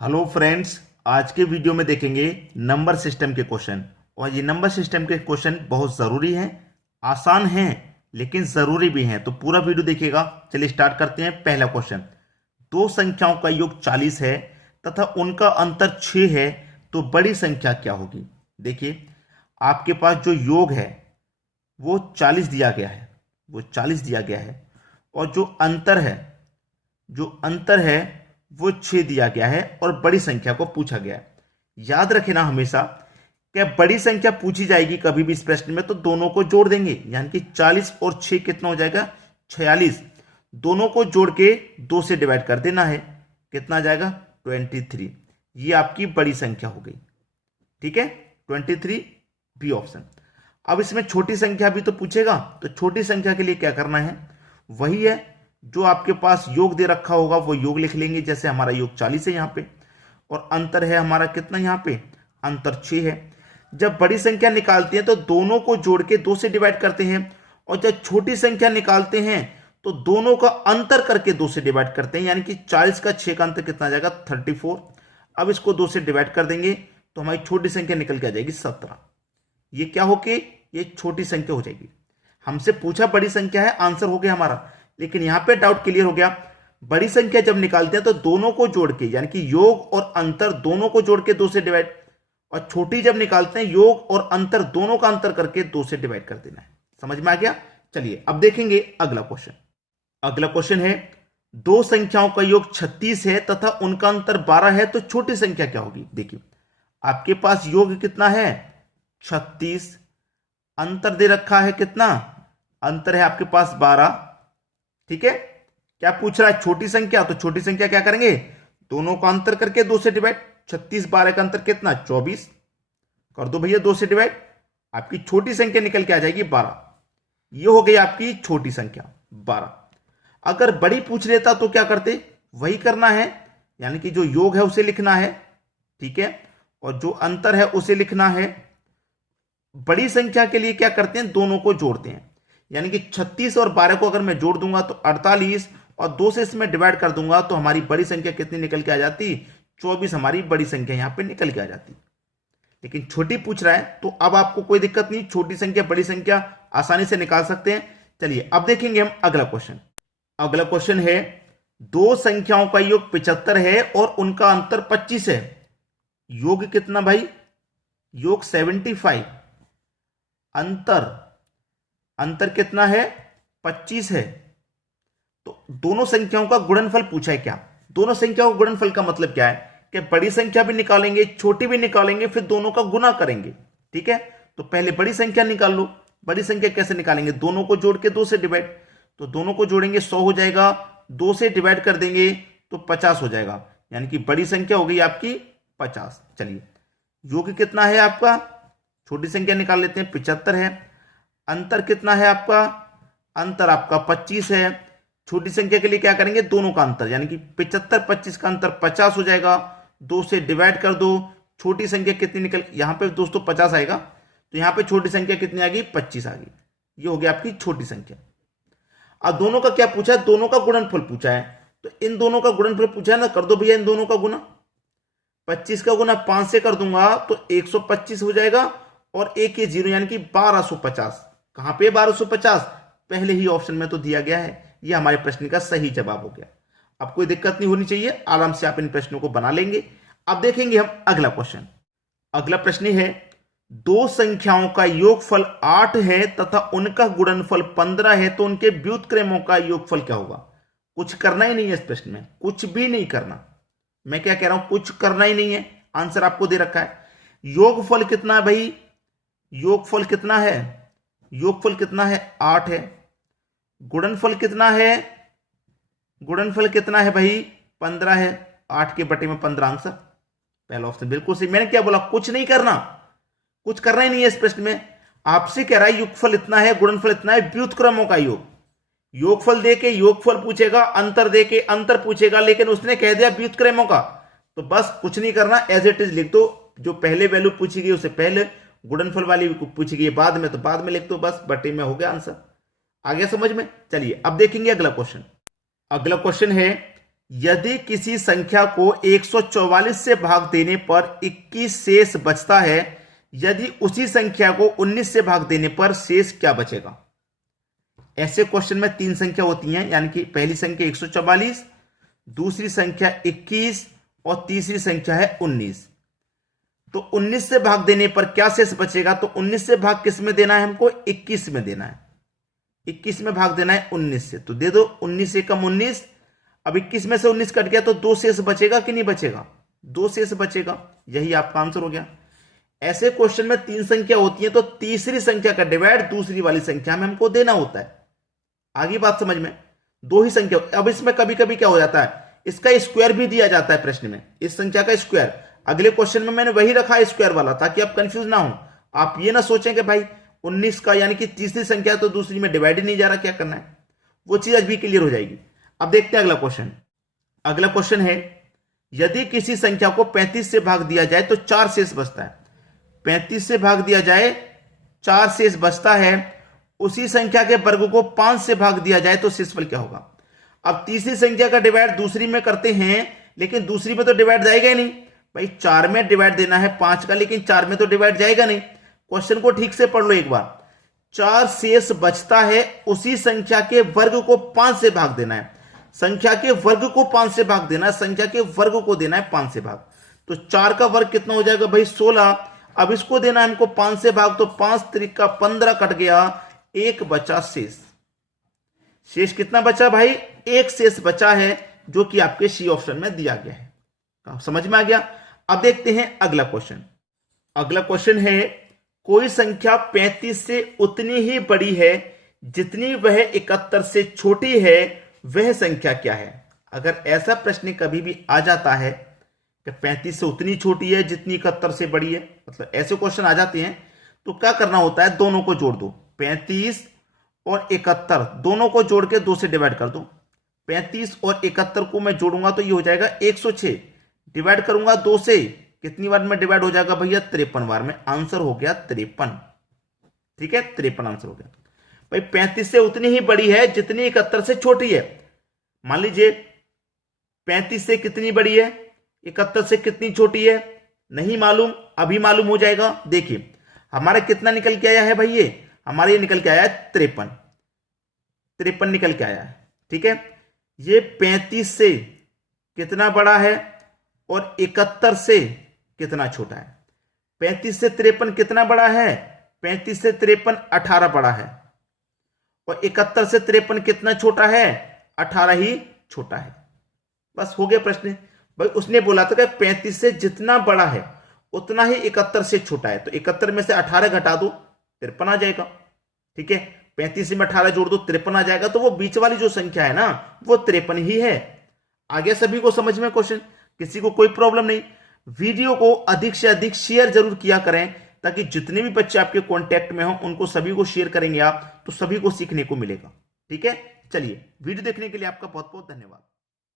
Hello friends, आज के video में देखेंगे नंबर सिस्टम के क्वेश्चन। और ये नंबर सिस्टम के क्वेश्चन बहुत ज़रूरी हैं, आसान हैं लेकिन ज़रूरी भी हैं, तो पूरा वीडियो देखिएगा। चलिए स्टार्ट करते हैं। पहला क्वेश्चन, दो संख्याओं का योग 40 है तथा उनका अंतर 6 है, तो बड़ी संख्या क्या होगी। देखिए, आपके पास जो योग है वो 40 दिया गया है, और जो अंतर है वो 6 दिया गया है और बड़ी संख्या को पूछा गया है। याद रखना हमेशा कि बड़ी संख्या पूछी जाएगी कभी भी इस प्रश्न में तो दोनों को जोड़ देंगे, यानी कि 40 और 6 कितना हो जाएगा, 46। दोनों को जोड़ के 2 से डिवाइड कर देना है, कितना आ जाएगा, 23। ये आपकी बड़ी संख्या हो गई। ठीक है, 23 बी ऑप्शन। अब इसमें छोटी संख्या भी तो पूछेगा, तो छोटी संख्या के लिए क्या करना है, वही है जो आपके पास योग दे रखा होगा वो योग लिख लेंगे। जैसे हमारा योग 40 है यहाँ पे, और अंतर है हमारा कितना, यहाँ पे अंतर 6 है। जब बड़ी संख्या निकालते हैं तो दोनों को जोड़ के 2 से डिवाइड करते हैं, और जब छोटी संख्या निकालते हैं तो दोनों का अंतर करके 2 से डिवाइड करते हैं, यानी कि 40 का 6 का अंतर कितना आ जाएगा, 34। अब इसको 2 से डिवाइड कर देंगे तो हमारी छोटी संख्या निकल के आ जाएगी 17। ये क्या होके, ये छोटी संख्या हो जाएगी। हमसे पूछा बड़ी संख्या है, आंसर हो गया हमारा, लेकिन यहां पे डाउट क्लियर हो गया। बड़ी संख्या जब निकालते हैं तो दोनों को जोड़ के, यानी कि योग और अंतर दोनों को जोड़ के 2 से डिवाइड, और छोटी जब निकालते हैं योग और अंतर दोनों का अंतर करके 2 से डिवाइड कर देना है। समझ में आ गया। चलिए अब देखेंगे अगला क्वेश्चन। अगला क्वेश्चन है, दो संख्याओं का योग 36 है तथा उनका अंतर 12 है, तो छोटी संख्या क्या होगी। देखिए, आपके पास योग कितना है, 36, अंतर दे रखा है कितना, अंतर है आपके पास 12। ठीक है, क्या पूछ रहा है, छोटी संख्या, तो छोटी संख्या क्या करेंगे, दोनों का अंतर करके 2 से डिवाइड। 36 12 का अंतर कितना, 24, कर दो भैया 2 से डिवाइड, आपकी छोटी संख्या निकल के आ जाएगी 12। ये हो गई आपकी छोटी संख्या 12। अगर बड़ी पूछ लेता तो क्या करते, वही करना है, यानी कि जो योग है उसे लिखना है, ठीक है, और जो अंतर है उसे लिखना है। बड़ी संख्या के लिए क्या करते हैं, दोनों को जोड़ते हैं, यानी कि 36 और 12 को अगर मैं जोड़ दूंगा तो 48, और 2 से इसमें डिवाइड कर दूंगा तो हमारी बड़ी संख्या कितनी निकल के आ जाती, 24 हमारी बड़ी संख्या यहां पे निकल के आ जाती। लेकिन छोटी पूछ रहा है तो अब आपको कोई दिक्कत नहीं, छोटी संख्या बड़ी संख्या आसानी से निकाल सकते हैं। चलिए अब देखेंगे हम अगला क्वेश्चन। अगला क्वेश्चन है, दो संख्याओं का योग 75 है और उनका अंतर 25 है। योग कितना भाई, योग 75, अंतर कितना है, 25 है। तो दोनों संख्याओं का गुणनफल पूछा है। क्या दोनों संख्याओं का गुणनफल का मतलब क्या है कि बड़ी संख्या भी निकालेंगे छोटी भी निकालेंगे, फिर दोनों का गुना करेंगे। ठीक है, तो पहले बड़ी संख्या निकाल लो। बड़ी संख्या कैसे निकालेंगे, दोनों को जोड़ के 2 से डिवाइड, तो दोनों को जोड़ेंगे 100 हो जाएगा, 2 से डिवाइड कर देंगे तो 50 हो जाएगा, यानी कि बड़ी संख्या हो गई आपकी 50। चलिए, योग कितना है आपका, छोटी संख्या निकाल लेते हैं, 75 है। अंतर कितना है आपका, अंतर आपका 25 है। छोटी संख्या के लिए क्या करेंगे, दोनों का अंतर, यानी कि 75 25 का अंतर 50 हो जाएगा, 2 से डिवाइड कर दो। छोटी संख्या कितनी निकल, यहां पे दोस्तों 50 आएगा, तो यहां पे छोटी संख्या कितनी आ गई, 25 आ गई। ये हो गया आपकी छोटी संख्या। अब दोनों का क्या पूछा है, दोनों का गुणनफल पूछा है, तो इन दोनों का गुणनफल पूछा है ना, कर दो भैया इन दोनों का गुना। 25 का गुना 5 से कर दूंगा तो 125 हो जाएगा, और एक ये जीरो, यानी कि 1250। कहां पे 1250, पहले ही ऑप्शन में तो दिया गया है। ये हमारे प्रश्न का सही जवाब हो गया। अब कोई दिक्कत नहीं होनी चाहिए, आराम से आप इन प्रश्नों को बना लेंगे। अब देखेंगे हम अगला क्वेश्चन। अगला प्रश्न है, दो संख्याओं का योगफल 8 है तथा उनका गुणनफल 15 है, तो उनके व्युत्क्रमों का योगफल क्या होगा। कुछ करना ही नहीं है इस प्रश्न में, कुछ भी नहीं करना। मैं क्या कह रहा हूं, कुछ करना ही नहीं है, आंसर आपको दे रखा है। योगफल कितना है भाई, योगफल कितना है, योगफल कितना है, 8 है। गुणनफल कितना है, गुणनफल कितना है भाई, 15 है। 8 के बटे में 15 आंसर, पहला ऑप्शन बिल्कुल सही। मैंने क्या बोला, कुछ नहीं करना, कुछ करना ही नहीं है इस प्रश्न में। आपसे कह रहा है योगफल इतना है, गुणनफल इतना है, व्युत्क्रमों का योग। योगफल देके योगफल पूछेगा, अंतर देके अंतर पूछेगा, लेकिन उसने कह दिया व्युत्क्रमों का, तो बस कुछ नहीं करना, एज इट इज लिख दो। जो पहले वैल्यू पूछी गई उसे पहले, गुणनफल वाली पूछी गई बाद में तो बाद में लिख दो, बस बटे में हो गया आंसर। आ गया समझ में। चलिए अब देखेंगे अगला क्वेश्चन। अगला क्वेश्चन है, यदि किसी संख्या को 144 से भाग देने पर 21 शेष बचता है, यदि उसी संख्या को 19 से भाग देने पर शेष क्या बचेगा। ऐसे क्वेश्चन में 3 संख्या होती हैं, यानी कि पहली संख्या 144, दूसरी संख्या 21 और तीसरी संख्या है 19। तो 19 से भाग देने पर क्या शेष बचेगा, तो 19 से भाग किस में देना है हमको, 21 में देना है। 21 में भाग देना है 19 से, तो दे दो 19 से कम 19। अब 21 में से 19 कट गया तो 2 शेष बचेगा कि नहीं बचेगा, 2 शेष बचेगा। यही आपका आंसर हो गया। ऐसे क्वेश्चन में 3 संख्या होती है तो तीसरी संख्या का डिवाइड दूसरी वाली संख्या में हमको देना होता है। आगे बात समझ में, 2 ही संख्या। अब इसमें कभी कभी क्या हो जाता है, इसका स्क्वायर भी दिया जाता है प्रश्न में, इस संख्या का स्क्वायर। अगले क्वेश्चन में मैंने वही रखा है स्क्वायर वाला, ताकि आप कंफ्यूज ना हो। आप ये ना सोचें कि भाई 19 का यानी कि तीसरी संख्या तो दूसरी में डिवाइड ही नहीं जा रहा, क्या करना है, वो चीज आज भी क्लियर हो जाएगी। अब देखते हैं अगला क्वेश्चन। अगला क्वेश्चन है, यदि किसी संख्या को 35 से भाग दिया जाए तो 4 शेष बचता है। 35 से भाग दिया जाए 4 शेष बचता है, उसी संख्या के वर्ग को 5 से भाग दिया जाए तो शेषफल क्या होगा। अब तीसरी संख्या का डिवाइड दूसरी में करते हैं, लेकिन दूसरी में तो डिवाइड जाएगा ही नहीं भाई। 4 में डिवाइड देना है 5 का, लेकिन 4 में तो डिवाइड जाएगा नहीं। क्वेश्चन को ठीक से पढ़ लो एक बार। 4 शेष बचता है, उसी संख्या के वर्ग को 5 से भाग देना है। संख्या के वर्ग को 5 से भाग देना है, संख्या के वर्ग को देना है 5 से भाग। तो 4 का वर्ग कितना हो जाएगा भाई, 16। अब इसको देना है हमको 5 से भाग, तो 5 त्रिका 15 कट गया, 1 बचा शेष। शेष कितना बचा भाई, 1 शेष बचा है, जो कि आपके सी ऑप्शन में दिया गया है। समझ में आ गया। अब देखते हैं अगला क्वेश्चन। अगला क्वेश्चन है, कोई संख्या 35 से उतनी ही बड़ी है जितनी वह 71 से छोटी है, वह संख्या क्या है। अगर ऐसा प्रश्न कभी भी आ जाता है कि 35 से उतनी छोटी है जितनी 71 से बड़ी है, मतलब ऐसे क्वेश्चन आ जाते हैं, तो क्या करना होता है, दोनों को जोड़ दो। 35 और 71 दोनों को जोड़ के 2 से डिवाइड कर दो। 35 और 71 को मैं जोड़ूंगा तो ये हो जाएगा 106। डिवाइड करूंगा 2 से, कितनी बार में डिवाइड हो जाएगा भैया, 53 बार में। आंसर हो गया 53। ठीक है, 53 आंसर हो गया भाई। 35 से उतनी ही बड़ी है जितनी 71 से छोटी है। मान लीजिए 35 से कितनी बड़ी है, 71 से कितनी छोटी है, नहीं मालूम, अभी मालूम हो जाएगा। देखिए हमारा कितना निकल के आया है भाई, ये हमारे ये निकल के आया है 53 निकल के आया है। ठीक है, ये 35 से कितना बड़ा है और 71 से कितना छोटा है। 35 से 53 कितना बड़ा है, 35 से 53 18 बड़ा है, और 71 से 53 कितना छोटा है, 18 ही छोटा है। बस हो गया प्रश्न भाई। उसने बोला था कि 35 से जितना बड़ा है उतना ही 71 से छोटा है, तो 71 में से 18 घटा दो, 53 आ जाएगा। ठीक है, 35 में 18 जोड़ दो, 53 आ जाएगा। तो वो बीच वाली जो संख्या है ना, वो 53 ही है। आगे सभी को समझ में क्वेश्चन, किसी को कोई प्रॉब्लम नहीं। वीडियो को अधिक से अधिक शेयर जरूर किया करें, ताकि जितने भी बच्चे आपके कांटेक्ट में हों उनको सभी को शेयर करेंगे आप, तो सभी को सीखने को मिलेगा। ठीक है, चलिए वीडियो देखने के लिए आपका बहुत बहुत धन्यवाद।